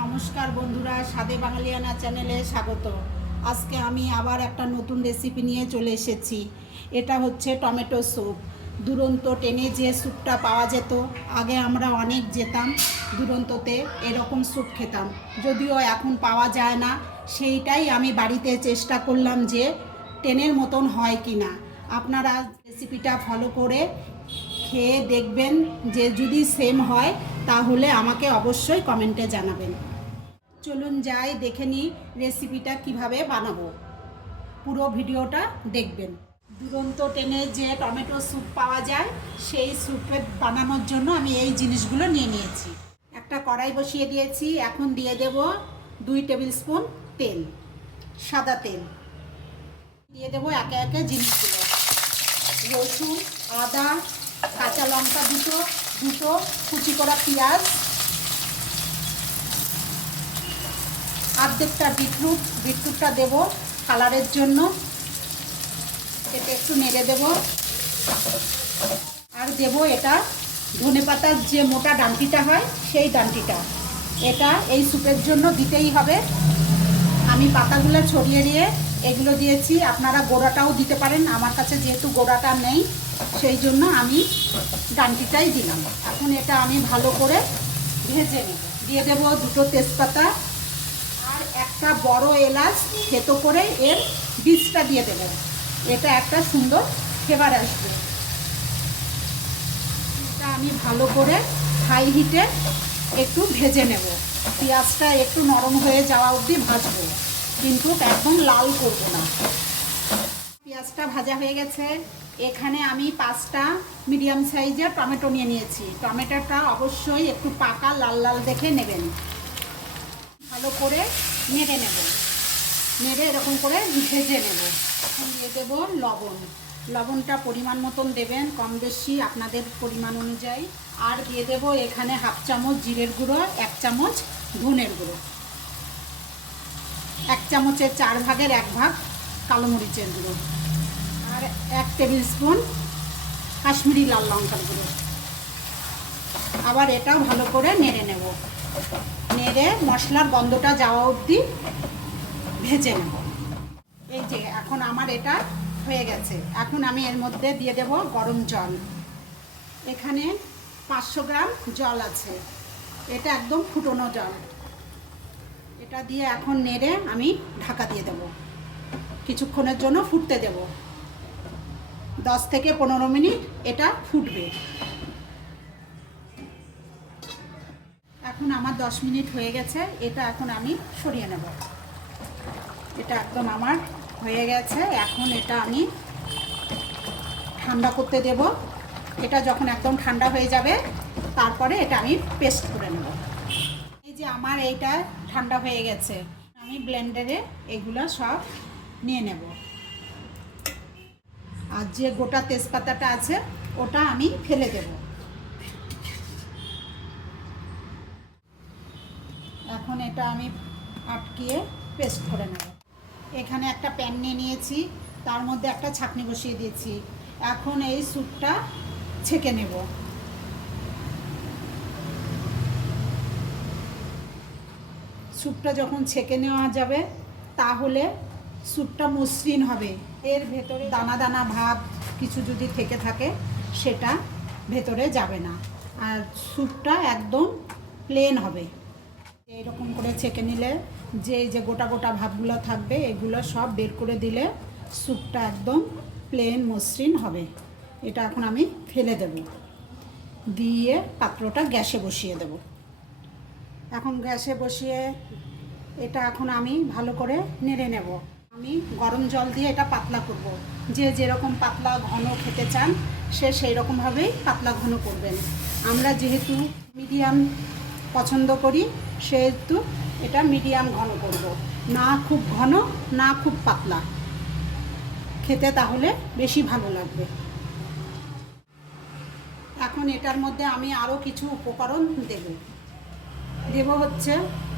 নমস্কার বন্ধুরা, স্বাদে বাঙালিয়ানা চ্যানেলে স্বাগত। আজকে আমি আবার একটা নতুন রেসিপি নিয়ে চলে এসেছি। এটা হচ্ছে টমেটো স্যুপ। দুরন্ত টেনে যে স্যুপটা পাওয়া যেত, আগে আমরা অনেক যেতাম দুরন্ততে, এরকম স্যুপ খেতাম। যদিও এখন পাওয়া যায় না, সেইটাই আমি বাড়িতে চেষ্টা করলাম যে টেনের মতন হয় কি না। আপনারা রেসিপিটা ফলো করে খেয়ে দেখবেন, যে যদি সেম হয় তাহলে আমাকে অবশ্যই কমেন্টে জানাবেন। চলুন যাই দেখে নিই রেসিপিটা কিভাবে বানাবো। পুরো ভিডিওটা দেখবেন। দুরন্ত টেনে যে টমেটো স্যুপ পাওয়া যায়, সেই স্যুপে বানানোর জন্য আমি এই জিনিসগুলো নিয়ে নিয়েছি। একটা কড়াই বসিয়ে দিয়েছি। এখন দিয়ে দেব 2 টেবিল স্পুন তেল, সাদা তেল। দিয়ে দেবো একে একে জিনিসগুলো: রসুন, আদা, কাঁচা লঙ্কা দুটো কুচি করা পেঁয়াজ, অর্ধেকটা বিটরুটটা দেবো কালারের জন্য। এটা একটু নেড়ে দেব। আর দেব এটা ধনেপাতার যে মোটা ডাঁটিটা হয়, সেই ডাঁটিটা। এটা এই স্যুপের জন্য দিতেই হবে। আমি পাতাগুলো ছড়িয়ে দিয়ে এগুলো দিয়েছি, আপনারা গোড়াটাও দিতে পারেন। আমার কাছে যেহেতু গোড়াটা নেই, সেই জন্য আমি ডাঁটিটাই দিলাম। এখন এটা আমি ভালো করে ভেজে নেব। দিয়ে দেব 2টো তেজপাতা আর একটা বড় এলাচ থেতো করে এর বীজটা দিয়ে দেবেন। এটা একটা সুন্দর ফ্লেভার আসবে। এটা আমি ভালো করে হাই হিটে একটু ভেজে নেব। পেঁয়াজটা একটু নরম হয়ে যাওয়া অবধি ভাজবো, কিন্তু একদম লাল করব না। পেঁয়াজটা ভাজা হয়ে গেছে। এখানে আমি 5টা মিডিয়াম সাইজের টমেটো নিয়ে নিয়েছি। টমেটোটা অবশ্যই একটু পাকা লাল লাল দেখে নেবেন। ভালো করে নেড়ে নেব, নেড়ে এরকম করে ভেজে নেব। এখন দিয়ে দেবো লবণ। লবণটা পরিমাণ মতন দেবেন, কম বেশি আপনাদের পরিমাণ অনুযায়ী। আর দিয়ে দেবো এখানে 1/2 চামচ জিরের গুঁড়ো, 1 চামচ ধনের গুঁড়ো, 1 চামচের 4 ভাগের 1 ভাগ কালো মরিচের গুঁড়ো, আর 1 টেবিল স্পুন কাশ্মীরি লাল লঙ্কার গুঁড়ো। আবার এটাও ভালো করে নেড়ে নেব। নেড়ে মশলার গন্ধটা যাওয়া অবধি ভেজে নেব। এই যে এখন আমার এটা হয়ে গেছে। এখন আমি এর মধ্যে দিয়ে দেব গরম জল। এখানে 500 গ্রাম জল আছে। এটা একদম ফুটনো জল। এটা দিয়ে এখন নেড়ে আমি ঢাকা দিয়ে দেব। কিছুক্ষণের জন্য ফুটতে দেব। 10 থেকে 15 মিনিট এটা ফুটবে। এখন আমার 10 মিনিট হয়ে গেছে। এটা এখন আমি সরিয়ে নেব। এটা একদম আমার হয়ে গেছে। এখন এটা আমি ঠান্ডা করতে দেব। এটা যখন একদম ঠান্ডা হয়ে যাবে, তারপরে এটা আমি পেস্ট করে নেব। এই যে আমার এইটা ঠান্ডা হয়ে গেছে। আমি ব্লেন্ডারে এগুলো সব নিয়ে নেব। আর যে গোটা তেজপাতাটা আছে, ওটা আমি ফেলে দেব। এখন এটা আমি আটকিয়ে পেস্ট করে নেব। এখানে একটা প্যান নিয়ে নিয়েছি, তার মধ্যে একটা ছাঁকনি বসিয়ে দিয়েছি। এখন এই স্যুপটা ছেঁকে নেব। স্যুপটা যখন ছেঁকে নেওয়া যাবে, তাহলে স্যুপটা মসৃণ হবে। এর ভেতরে দানা দানা ভাব কিছু যদি থেকে থাকে, সেটা ভেতরে যাবে না। আর স্যুপটা একদম প্লেন হবে। এইরকম করে ছেঁকে নিলে যে গোটা গোটা ভাবগুলো থাকবে, এগুলো সব বের করে দিলে স্যুপটা একদম প্লেন মসৃণ হবে। এটা এখন আমি ফেলে দেব। দিয়ে পাত্রটা গ্যাসে বসিয়ে দেব। এখন গ্যাসে বসিয়ে এটা এখন আমি ভালো করে নেড়ে নেব। আমি গরম জল দিয়ে এটা পাতলা করব। যে যেরকম পাতলা ঘন খেতে চান, সে সেই রকমভাবেই পাতলা ঘন করবেন। আমরা যেহেতু মিডিয়াম পছন্দ করি, সেহেতু এটা মিডিয়াম ঘন করব। না খুব ঘন, না খুব পাতলা, খেতে তাহলে বেশি ভালো লাগবে। এখন এটার মধ্যে আমি আরও কিছু উপকরণ দেব হচ্ছে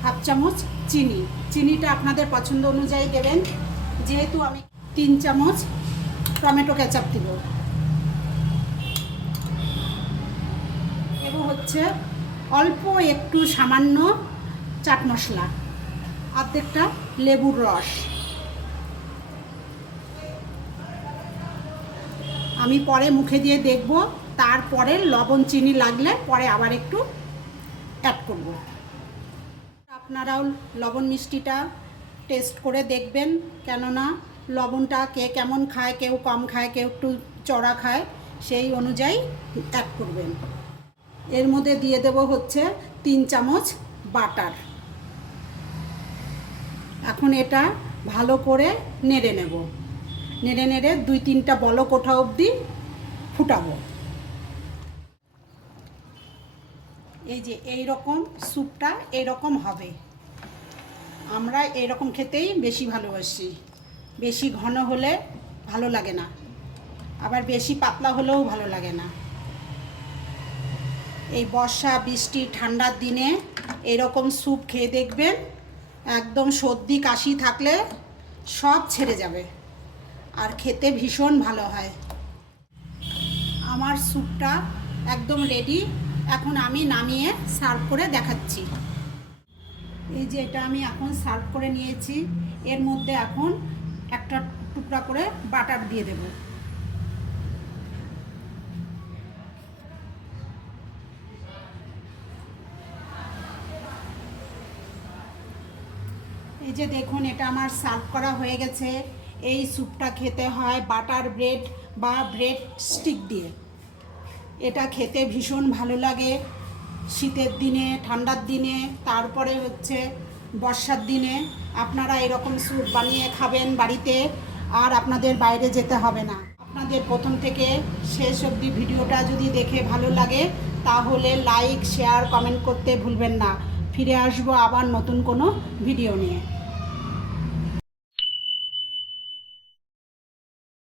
1/2 চামচ চিনি। চিনিটা আপনাদের পছন্দ অনুযায়ী দেবেন। যেহেতু আমি 3 চামচ টমেটো কেচাপ দেব। এবং হচ্ছে অল্প একটু সামান্য চাট মশলা, অর্ধেকটা লেবুর রস। আমি পরে মুখে দিয়ে দেখব, তারপরে লবণ চিনি লাগলে পরে আবার একটু অ্যাড করব। আপনারাও লবণ মিষ্টিটা টেস্ট করে দেখবেন, কেননা লবণটা কে কেমন খায়, কেউ কম খায়, কেউ একটু চড়া খায়, সেই অনুযায়ী অ্যাড করবেন। এর মধ্যে দিয়ে দেব হচ্ছে 3 চামচ বাটার। এখন এটা ভালো করে নেড়ে নেব, নেড়ে নেড়ে 2-3টা বলক ওঠা অবধি ফুটাবো। এই যে এই রকম স্যুপটা এরকম হবে। আমরা এরকম খেতেই বেশি ভালোবাসি। বেশি ঘন হলে ভালো লাগে না, আবার বেশি পাতলা হলেও ভালো লাগে না। এই বর্ষা, বৃষ্টি, ঠান্ডার দিনে এরকম স্যুপ খেয়ে দেখবেন, একদম সর্দি কাশি থাকলে সব ছেড়ে যাবে, আর খেতে ভীষণ ভালো হয়। আমার স্যুপটা একদম রেডি। এখন আমি নামিয়ে সার্ভ করে দেখাচ্ছি। এই যে এটা আমি এখন সার্ভ করে নিয়েছি। এর মধ্যে এখন একটা টুকরা করে বাটার দিয়ে দেব। এই যে দেখুন, এটা আমার সার্ভ করা হয়ে গেছে। এই স্যুপটা খেতে হয় বাটার ব্রেড বা ব্রেড স্টিক দিয়ে। এটা খেতে ভীষণ ভালো লাগে শীতের দিনে, ঠান্ডার দিনে, তারপরে হচ্ছে বর্ষার দিনে। আপনারা এরকম স্যুপ বানিয়ে খাবেন বাড়িতে, আর আপনাদের বাইরে যেতে হবে না। আপনাদের প্রথম থেকে শেষ অবধি ভিডিওটা যদি দেখে ভালো লাগে, তাহলে লাইক, শেয়ার, কমেন্ট করতে ভুলবেন না। ফিরে আসবো আবার নতুন কোনো ভিডিও নিয়ে।